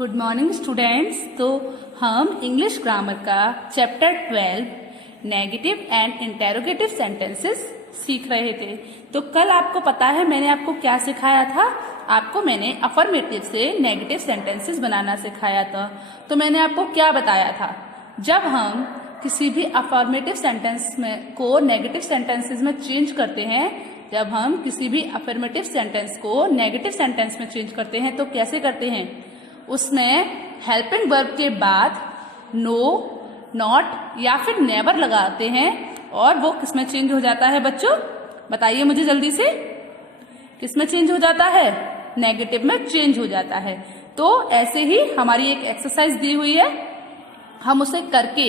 Good morning students. तो हम English grammar का chapter 12 negative and interrogative sentences सीख रहे थे। तो कल आपको पता है मैंने आपको क्या सिखाया था? आपको मैंने अफर्मेटिव से नेगेटिव सेंटेंसेस बनाना सिखाया था। तो मैंने आपको क्या बताया था? जब हम किसी भी अफर्मेटिव सेंटेंस में को नेगेटिव सेंटेंसेस में चेंज करते हैं, जब हम किसी भी अफर्मेटिव सेंटेंस को नेगेटिव सेंटेंस में चेंज करते हैं तो कैसे करते हैं? उसमें हेल्पिंग वर्ब के बाद नो, नॉट या फिर नेवर लगाते हैं और वो किसमें चेंज हो जाता है बच्चों? बताइए मुझे जल्दी से, किसमें चेंज हो जाता है? नेगेटिव में चेंज हो जाता है। तो ऐसे ही हमारी एक एक्सरसाइज दी हुई है, हम उसे करके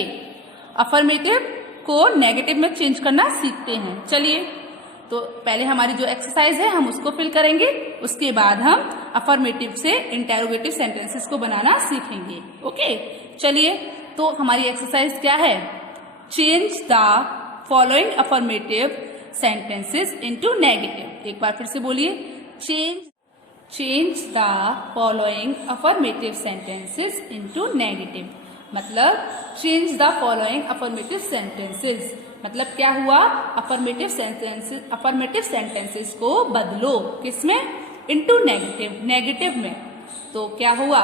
अफर्मेटिव को नेगेटिव में चेंज करना सीखते हैं। चलिए, तो पहले हमारी जो एक्सरसाइज है हम उसको फिल करेंगे, उसके बाद हम अफर्मेटिव से इंटेरोगेटिव सेंटेंसेस को बनाना सीखेंगे। ओके, चलिए, तो हमारी एक्सरसाइज क्या है? Change the following affirmative sentences into negative. एक बार फिर से बोलिए, change the following affirmative sentences into negative. मतलब change the following affirmative sentences मतलब क्या हुआ? अफर्मेटिव सेंटेंसेस को बदलो, किसमें? इनटू नेगेटिव, नेगेटिव में। तो क्या हुआ?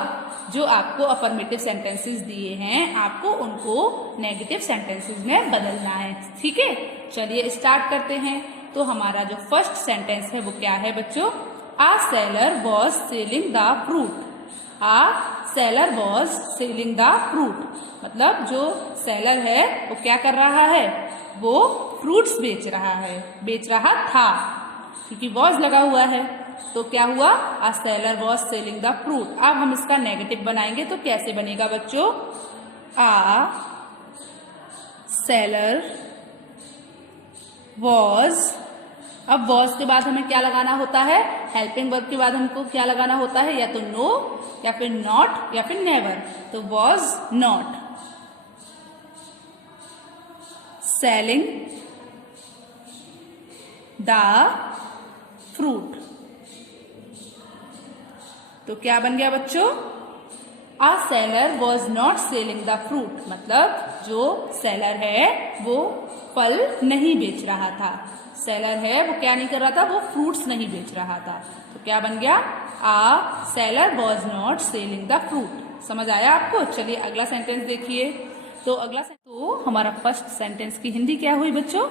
जो आपको अफर्मेटिव सेंटेंसेस दिए हैं आपको उनको नेगेटिव सेंटेंसेस में बदलना है। ठीक है, चलिए स्टार्ट करते हैं। तो हमारा जो फर्स्ट सेंटेंस है वो क्या है बच्चों? A seller was selling the fruit. A seller was selling the fruit मतलब जो सेलर है वो क्या कर रहा है? वो फ्रूट्स बेच रहा है, बेच रहा था, क्योंकि वॉज लगा हुआ है। तो क्या हुआ? A seller was selling the fruit. अब हम इसका नेगेटिव बनाएंगे तो कैसे बनेगा बच्चों? आ सेलर वॉज, अब वॉज के बाद हमें क्या लगाना होता है? हेल्पिंग वर्ब के बाद हमको क्या लगाना होता है? या तो नो या फिर नॉट या फिर नेवर। तो was not selling the fruit. तो क्या बन गया बच्चों? A seller was not selling the fruit मतलब जो सेलर है वो फल नहीं बेच रहा था। सेलर है वो क्या नहीं कर रहा था? वो फ्रूट्स नहीं बेच रहा था। तो क्या बन गया? A seller was not selling the fruit. समझ आया आपको? चलिए अगला सेंटेंस देखिए। तो हमारा फर्स्ट सेंटेंस की हिंदी क्या हुई बच्चों?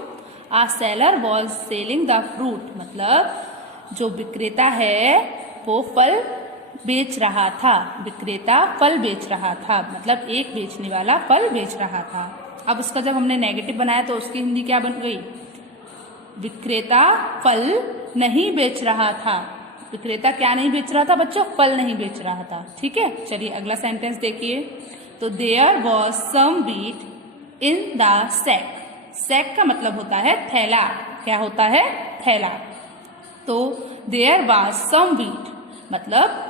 A seller was selling the fruit मतलब जो विक्रेता है वो फल बेच रहा था। विक्रेता फल बेच रहा था मतलब एक बेचने वाला फल बेच रहा था। अब उसका जब हमने नेगेटिव बनाया तो उसकी हिंदी क्या बन गई? विक्रेता फल नहीं बेच रहा था। विक्रेता क्या नहीं बेच रहा था बच्चों? फल नहीं बेच रहा था। ठीक है, चलिए अगला सेंटेंस देखिए। तो there was some wheat in the sack. Sack का मतलब होता है थैला। क्या होता है? थैला। तो देयर वॉज सम व्हीट मतलब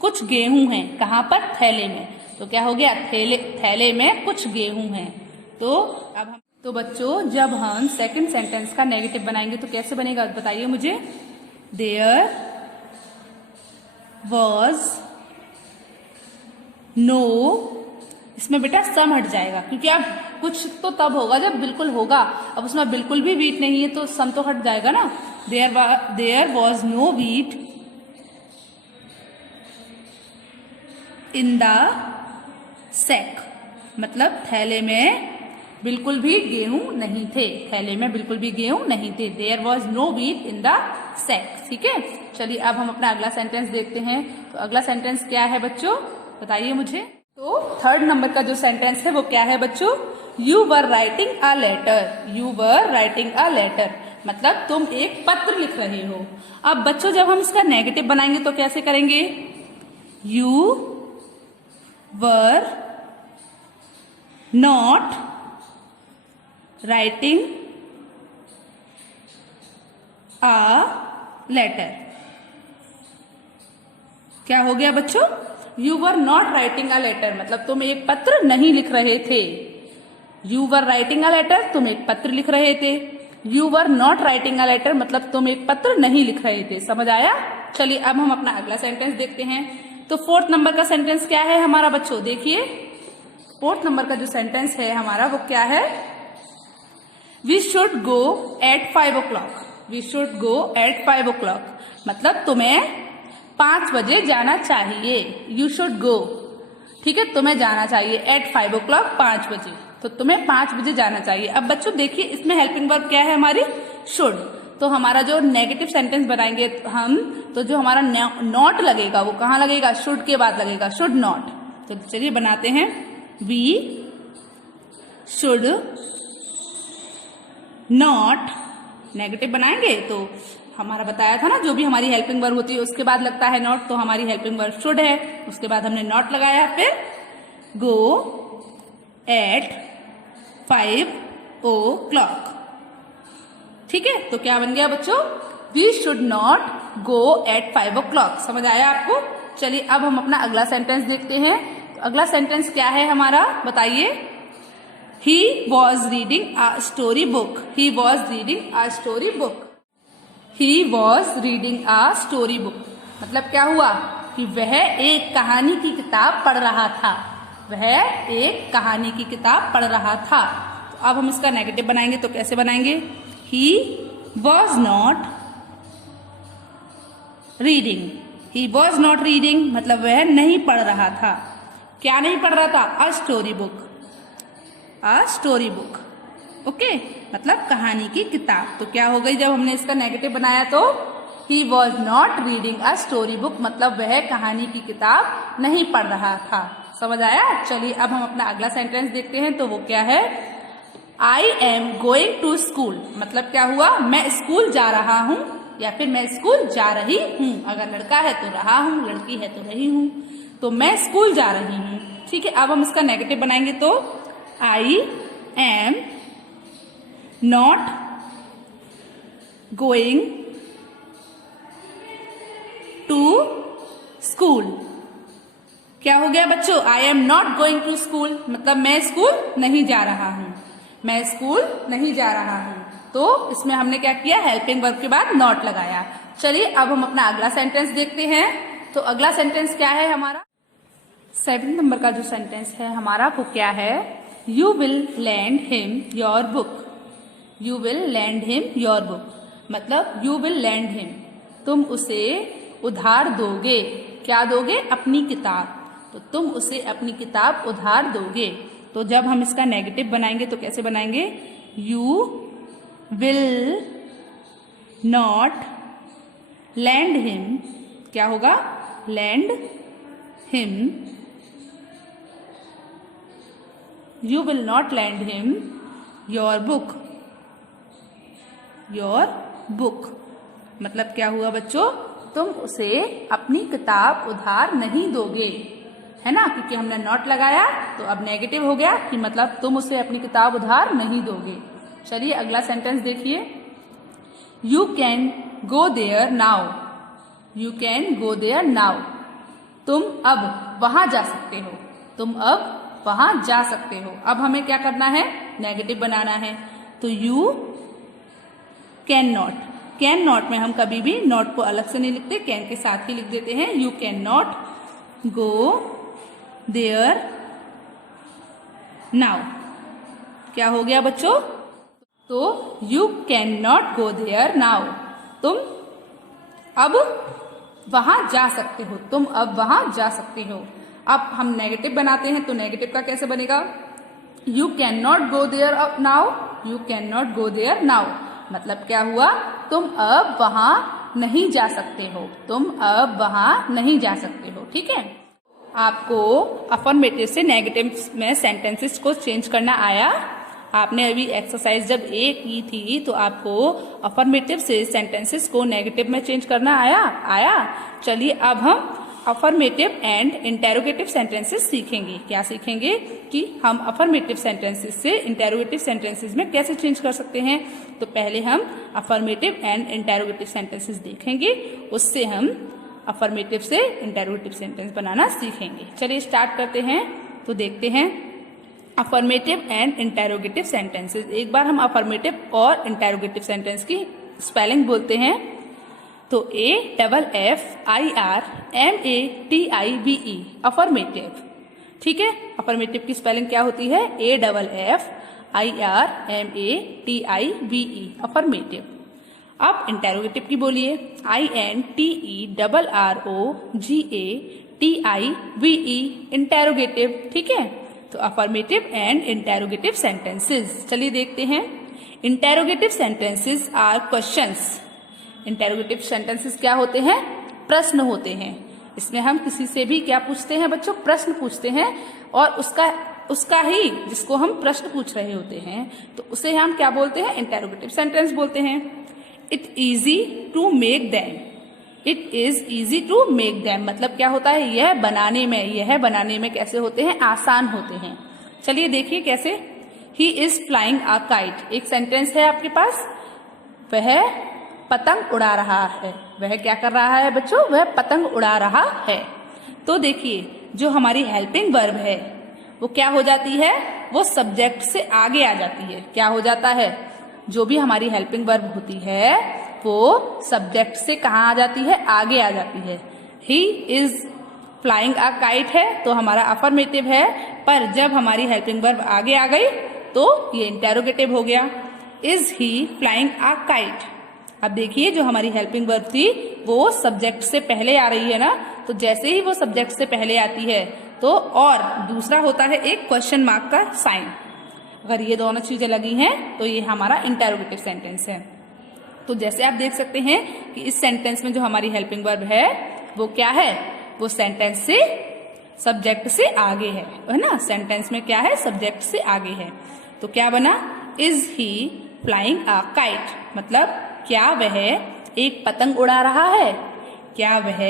कुछ गेहूं हैं। कहाँ पर? थैले में। तो क्या हो गया? थैले में कुछ गेहूं हैं। तो बच्चों जब हम सेकंड सेंटेंस का नेगेटिव बनाएंगे तो कैसे बनेगा बताइए मुझे? देयर वॉज नो, इसमें बेटा सम हट जाएगा क्योंकि अब कुछ तो तब होगा जब बिल्कुल होगा। अब उसमें बिल्कुल भी व्हीट नहीं है तो सम तो हट जाएगा ना। There was no wheat in the sack मतलब थैले में बिल्कुल भी गेहूं नहीं थे। थैले में बिल्कुल भी गेहूं नहीं थे। There was no wheat in the sack. ठीक है, चलिए अब हम अपना अगला सेंटेंस देखते हैं। तो अगला सेंटेंस क्या है बच्चों? बताइए मुझे। तो थर्ड नंबर का जो सेंटेंस है वो क्या है बच्चों? You were writing a letter. You were writing a letter मतलब तुम एक पत्र लिख रहे हो। अब बच्चों जब हम इसका नेगेटिव बनाएंगे तो कैसे करेंगे? You were not writing a letter. क्या हो गया बच्चों? You were not writing a letter मतलब तुम एक पत्र नहीं लिख रहे थे। You were writing a letter तुम एक पत्र लिख रहे थे। You were not writing a letter मतलब तुम एक पत्र नहीं लिख रहे थे। समझ आया? चलिए अब हम अपना अगला सेंटेंस देखते हैं। तो 4th नंबर का सेंटेंस क्या है हमारा बच्चों, देखिए 4th नंबर का जो सेंटेंस है हमारा वो क्या है, we should go at 5 o'clock। We should go at 5 o'clock मतलब तुम्हें 5 बजे जाना चाहिए। यू शुड गो, ठीक है, तुम्हें जाना चाहिए एट 5 o'clock 5 बजे, तो तुम्हें 5 बजे जाना चाहिए। अब बच्चों देखिए इसमें हेल्पिंग वर्ब क्या है हमारी, शुड। तो हमारा जो नेगेटिव सेंटेंस बनाएंगे हम, तो जो हमारा नॉट लगेगा वो कहाँ लगेगा, शुड के बाद लगेगा, शुड नॉट। तो चलिए बनाते हैं, वी शुड नॉट, नेगेटिव बनाएंगे तो हमारा बताया था ना जो भी हमारी हेल्पिंग वर्ब होती है उसके बाद लगता है नॉट, तो हमारी हेल्पिंग वर्ब शुड है, उसके बाद हमने नॉट लगाया, फिर गो एट 5 o'clock, ठीक है। तो क्या बन गया बच्चों, we should not go at 5 o'clock। समझ आया आपको। चलिए अब हम अपना अगला सेंटेंस देखते हैं। तो अगला सेंटेंस क्या है हमारा बताइए, He was reading a story book। He was reading a story book। He was reading a story book मतलब क्या हुआ कि वह एक कहानी की किताब पढ़ रहा था। वह एक कहानी की किताब पढ़ रहा था। तो अब हम इसका नेगेटिव बनाएंगे, तो कैसे बनाएंगे, He was not reading। He was not reading मतलब वह नहीं पढ़ रहा था। क्या नहीं पढ़ रहा था, a story book। A story book, okay, मतलब कहानी की किताब। तो क्या हो गई जब हमने इसका नेगेटिव बनाया, तो he was not reading a story book मतलब वह कहानी की किताब नहीं पढ़ रहा था। समझ आया। चलिए अब हम अपना अगला सेंटेंस देखते हैं। तो वो क्या है, I am going to school मतलब क्या हुआ, मैं स्कूल जा रहा हूँ या फिर मैं स्कूल जा रही हूँ। अगर लड़का है तो रहा हूँ, लड़की है तो रही हूँ, तो मैं स्कूल जा रही हूँ, ठीक है। अब हम इसका नेगेटिव बनाएंगे, तो I am not going to school। क्या हो गया बच्चों, I am not going to school मतलब मैं स्कूल नहीं जा रहा हूँ, मैं स्कूल नहीं जा रहा हूँ। तो इसमें हमने क्या किया, हेल्पिंग वर्ब के बाद नॉट लगाया। चलिए अब हम अपना अगला सेंटेंस देखते हैं। तो अगला सेंटेंस क्या है हमारा, 7th नंबर का जो सेंटेंस है हमारा वो क्या है, You will lend him your book। You will lend him your book मतलब you will lend him तुम उसे उधार दोगे। क्या दोगे, अपनी किताब। तो तुम उसे अपनी किताब उधार दोगे। तो जब हम इसका नेगेटिव बनाएंगे तो कैसे बनाएंगे, You will not lend him, क्या होगा, lend him, You will not lend him your book। Your book मतलब क्या हुआ बच्चों, तुम उसे अपनी किताब उधार नहीं दोगे, है ना, क्योंकि हमने नॉट लगाया। तो अब नेगेटिव हो गया कि मतलब तुम उसे अपनी किताब उधार नहीं दोगे। चलिए अगला सेंटेंस देखिए, You can go there now। You can go there now तुम अब वहां जा सकते हो। तुम अब वहां जा सकते हो। अब हमें क्या करना है, नेगेटिव बनाना है। तो you can not, can not में हम कभी भी नॉट को अलग से नहीं लिखते, कैन के साथ ही लिख देते हैं। You can not go there now. क्या हो गया बच्चों, तो you can not go there now तुम अब वहां जा सकते हो। तुम अब वहां जा सकते हो। अब हम नेगेटिव बनाते हैं, तो नेगेटिव का कैसे बनेगा, you can not go there now. You can not go there now मतलब क्या हुआ, तुम अब वहां नहीं जा सकते हो। तुम अब वहां नहीं जा सकते हो, ठीक है। आपको अफर्मेटिव से नेगेटिव में सेंटेंसेस को चेंज करना आया। आपने अभी एक्सरसाइज जब ए की थी तो आपको अफर्मेटिव से सेंटेंसेस को नेगेटिव में चेंज करना आया। चलिए अब हम अफर्मेटिव एंड इंटेरोगेटिव सेंटेंसेस सीखेंगे। क्या सीखेंगे कि हम अफर्मेटिव सेंटेंसेस से इंटेरोगेटिव सेंटेंसेस में कैसे चेंज कर सकते हैं। तो पहले हम अफर्मेटिव एंड इंटेरोगेटिव सेंटेंसेस देखेंगे, उससे हम अफर्मेटिव से इंटेरोगेटिव सेंटेंस बनाना सीखेंगे। चलिए स्टार्ट करते हैं। तो देखते हैं अफर्मेटिव एंड इंटेरोगेटिव सेंटेंसेस। एक बार हम अफर्मेटिव और इंटेरोगेटिव सेंटेंस की स्पेलिंग बोलते हैं। तो AFFIRMATIVE अफर्मेटिव। ठीक है, अफर्मेटिव की स्पेलिंग क्या होती है? AFFIRMATIVE affirmative. अब इंटेरोगेटिव की बोलिए। INTERROGATIVE interrogative. ठीक है, तो अफर्मेटिव एंड इंटेरोगेटिव सेंटेंसेस। चलिए देखते हैं। Interrogative sentences are questions. Interrogative sentences क्या होते हैं? प्रश्न होते हैं। इसमें हम किसी से भी क्या पूछते हैं बच्चों? प्रश्न पूछते हैं, और उसका ही जिसको हम प्रश्न पूछ रहे होते हैं तो उसे हम क्या बोलते हैं? इंटेरोगेटिव सेंटेंस बोलते हैं। It easy to make them. It is easy to make them मतलब क्या होता है? यह बनाने में कैसे होते हैं? आसान होते हैं। चलिए देखिए कैसे। He is flying a kite. एक सेंटेंस है आपके पास, वह पतंग उड़ा रहा है। वह क्या कर रहा है बच्चों? वह पतंग उड़ा रहा है। तो देखिए, जो हमारी हेल्पिंग वर्ब है वो क्या हो जाती है? वो सब्जेक्ट से आगे आ जाती है। क्या हो जाता है? जो भी हमारी हेल्पिंग वर्ब होती है वो सब्जेक्ट से कहाँ आ जाती है? आगे आ जाती है। He is flying a kite है तो हमारा अफर्मेटिव है, पर जब हमारी हेल्पिंग वर्ब आगे आ गई तो ये इंटेरोगेटिव हो गया। Is he flying a kite. अब देखिए, जो हमारी हेल्पिंग वर्ब थी वो सब्जेक्ट से पहले आ रही है ना, तो जैसे ही वो सब्जेक्ट से पहले आती है तो और दूसरा होता है एक क्वेश्चन मार्क का साइन। अगर ये दोनों चीजें लगी हैं तो ये हमारा इंटेरोगेटिव सेंटेंस है। तो जैसे आप देख सकते हैं कि इस सेंटेंस में जो हमारी हेल्पिंग वर्ब है वो क्या है? वो सेंटेंस से सब्जेक्ट से आगे है ना? सेंटेंस में क्या है? सब्जेक्ट से आगे है। तो क्या बना? Is he flying a kite मतलब क्या वह एक पतंग उड़ा रहा है? क्या वह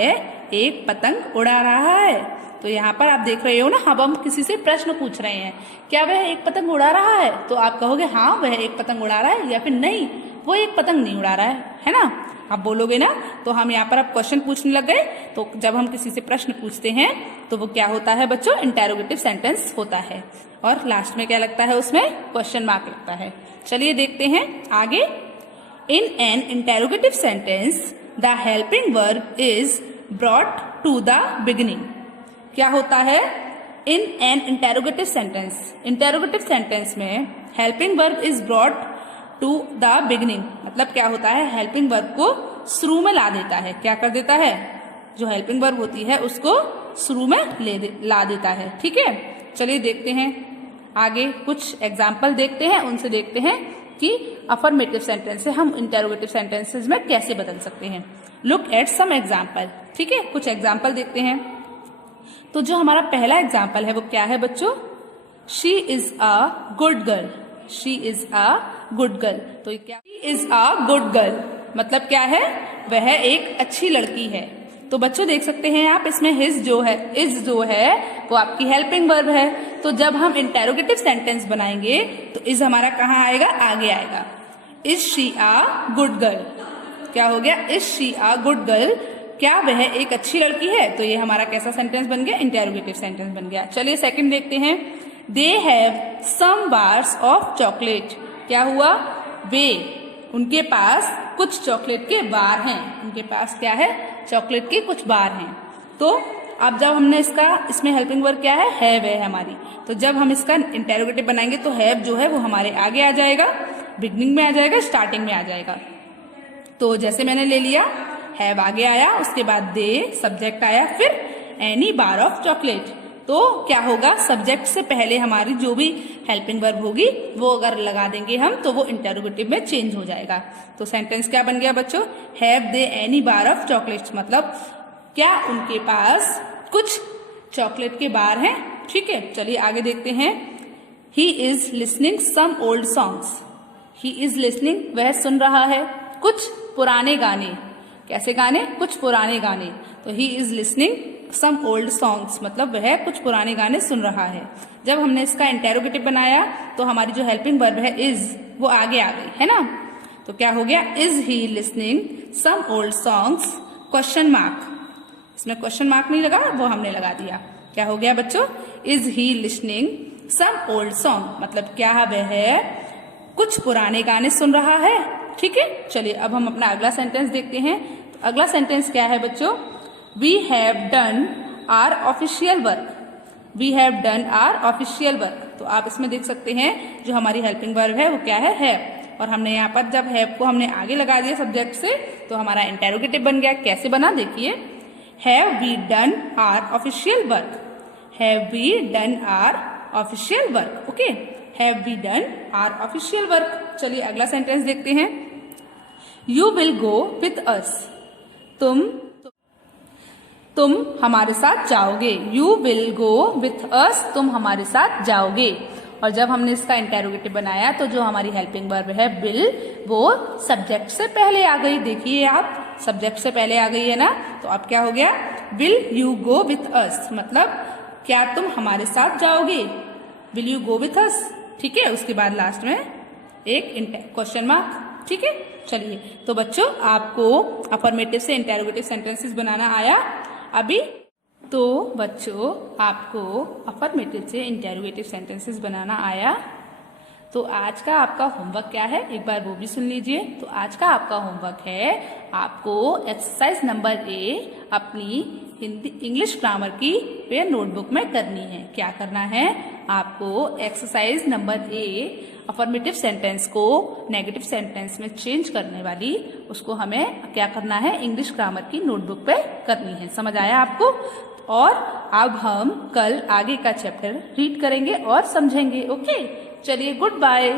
एक पतंग उड़ा रहा है? तो यहाँ पर आप देख रहे हो ना, अब हम किसी से प्रश्न पूछ रहे हैं, क्या वह एक पतंग उड़ा रहा है? तो आप कहोगे हाँ वह एक पतंग उड़ा रहा है, या फिर नहीं वो एक पतंग नहीं उड़ा रहा है ना? आप बोलोगे ना। तो हम यहाँ पर अब क्वेश्चन पूछने लग गए। तो जब हम किसी से प्रश्न पूछते हैं तो वो क्या होता है बच्चों? इंटेरोगेटिव सेंटेंस होता है। और लास्ट में क्या लगता है? उसमें क्वेश्चन मार्क लगता है। चलिए देखते हैं आगे। In an interrogative sentence, the helping verb is brought to the beginning. क्या होता है? In an interrogative sentence, interrogative sentence में helping verb is brought to the beginning मतलब क्या होता है? helping verb को शुरू में ला देता है। क्या कर देता है? जो helping verb होती है उसको शुरू में ला देता है। ठीक है, चलिए देखते हैं आगे। कुछ एग्जाम्पल देखते हैं, उनसे देखते हैं कि अफर्मेटिव सेंटेंस से हम इंटेरोगेटिव सेंटेंसेस में कैसे बदल सकते हैं। Look at some example. ठीक है, कुछ एग्जाम्पल देखते हैं। तो जो हमारा पहला एग्जाम्पल है वो क्या है बच्चों? She is a good girl. She is a good girl. तो क्या? She is a good girl मतलब क्या है? वह एक अच्छी लड़की है। तो बच्चों देख सकते हैं आप, इसमें हिज जो है वो आपकी हेल्पिंग वर्ब है। तो जब हम इंटेरोगेटिव सेंटेंस बनाएंगे तो इज हमारा कहाँ आएगा? आगे आएगा। Is she a good girl. क्या हो गया? Is she a good girl क्या वह एक अच्छी लड़की है? तो ये हमारा कैसा सेंटेंस बन गया? इंटेरोगेटिव सेंटेंस बन गया। चलिए सेकंड देखते हैं। They have some bars of chocolate. क्या हुआ? वे उनके पास कुछ चॉकलेट के बार हैं। उनके पास क्या है? चॉकलेट के कुछ बार हैं। तो अब जब हमने इसमें हेल्पिंग वर्ब क्या है? हैव है हमारी। तो जब हम इसका इंटेरोगेटिव बनाएंगे तो हैव जो है वो हमारे आगे आ जाएगा, बिगनिंग में आ जाएगा, स्टार्टिंग में आ जाएगा। तो जैसे मैंने ले लिया, हैव आगे आया, उसके बाद दे सब्जेक्ट आया, फिर एनी बार ऑफ चॉकलेट। तो क्या होगा? सब्जेक्ट से पहले हमारी जो भी हेल्पिंग वर्ब होगी वो अगर लगा देंगे हम तो वो इंटेरोगेटिव में चेंज हो जाएगा। तो सेंटेंस क्या बन गया बच्चों? Have they any bar of chocolates मतलब क्या उनके पास कुछ चॉकलेट के बार हैं। ठीक है, चलिए आगे देखते हैं। He is listening some old songs. He is listening वह सुन रहा है कुछ पुराने गाने। कैसे गाने? कुछ पुराने गाने। तो he is listening some old songs मतलब वह कुछ पुराने गाने सुन रहा है। जब हमने इसका इंटेरोगेटिव बनाया तो हमारी जो हेल्पिंग वर्ब है इज वो आगे आ गई है ना। तो क्या हो गया? Is he listening some old songs question mark. इसमें क्वेश्चन मार्क नहीं लगा, वो हमने लगा दिया। क्या हो गया बच्चों? Is he listening some old song मतलब क्या वह कुछ पुराने गाने सुन रहा है। ठीक है, चलिए अब हम अपना अगला सेंटेंस देखते हैं। तो अगला सेंटेंस क्या है बच्चों? We have done our official work. We have done our official work. तो आप इसमें देख सकते हैं जो हमारी हेल्पिंग वर्ब है वो क्या है? हैव। और हमने यहाँ पर जब हैव को हमने आगे लगा दिया सब्जेक्ट से तो हमारा इंटेरोगेटिव बन गया। कैसे बना देखिए, have we done our official work. Have we done our official work. Okay, have we done our official work. चलिए अगला सेंटेंस देखते हैं। You will go with us. तुम हमारे साथ जाओगे। You will go with us, तुम हमारे साथ जाओगे। और जब हमने इसका इंटेरोगेटिव बनाया तो जो हमारी हेल्पिंग वर्ब है विल, वो सब्जेक्ट से पहले आ गई। देखिए आप, सब्जेक्ट से पहले आ गई है ना, तो अब क्या हो गया? विल यू गो विथ अस, मतलब क्या तुम हमारे साथ जाओगे? विल यू गो विथ अस। ठीक है, उसके बाद लास्ट में एक क्वेश्चन मार्क। ठीक है, चलिए तो बच्चों आपको अफर्मेटिव से इंटेरोगेटिव सेंटेंसेस बनाना आया अभी? तो बच्चों आपको अफर्मेटिव से इंटेरोगेटिव सेंटेंसेस बनाना आया। तो आज का आपका होमवर्क क्या है, एक बार वो भी सुन लीजिए। तो आज का आपका होमवर्क है, आपको एक्सरसाइज नंबर ए अपनी हिंदी इंग्लिश ग्रामर की पेयर नोटबुक में करनी है। क्या करना है आपको? Exercise number A affirmative sentence को नेगेटिव सेंटेंस में चेंज करने वाली, उसको हमें क्या करना है? इंग्लिश ग्रामर की नोटबुक पे करनी है। समझ आया आपको? और अब हम कल आगे का चैप्टर रीड करेंगे और समझेंगे। ओके, चलिए गुड बाय।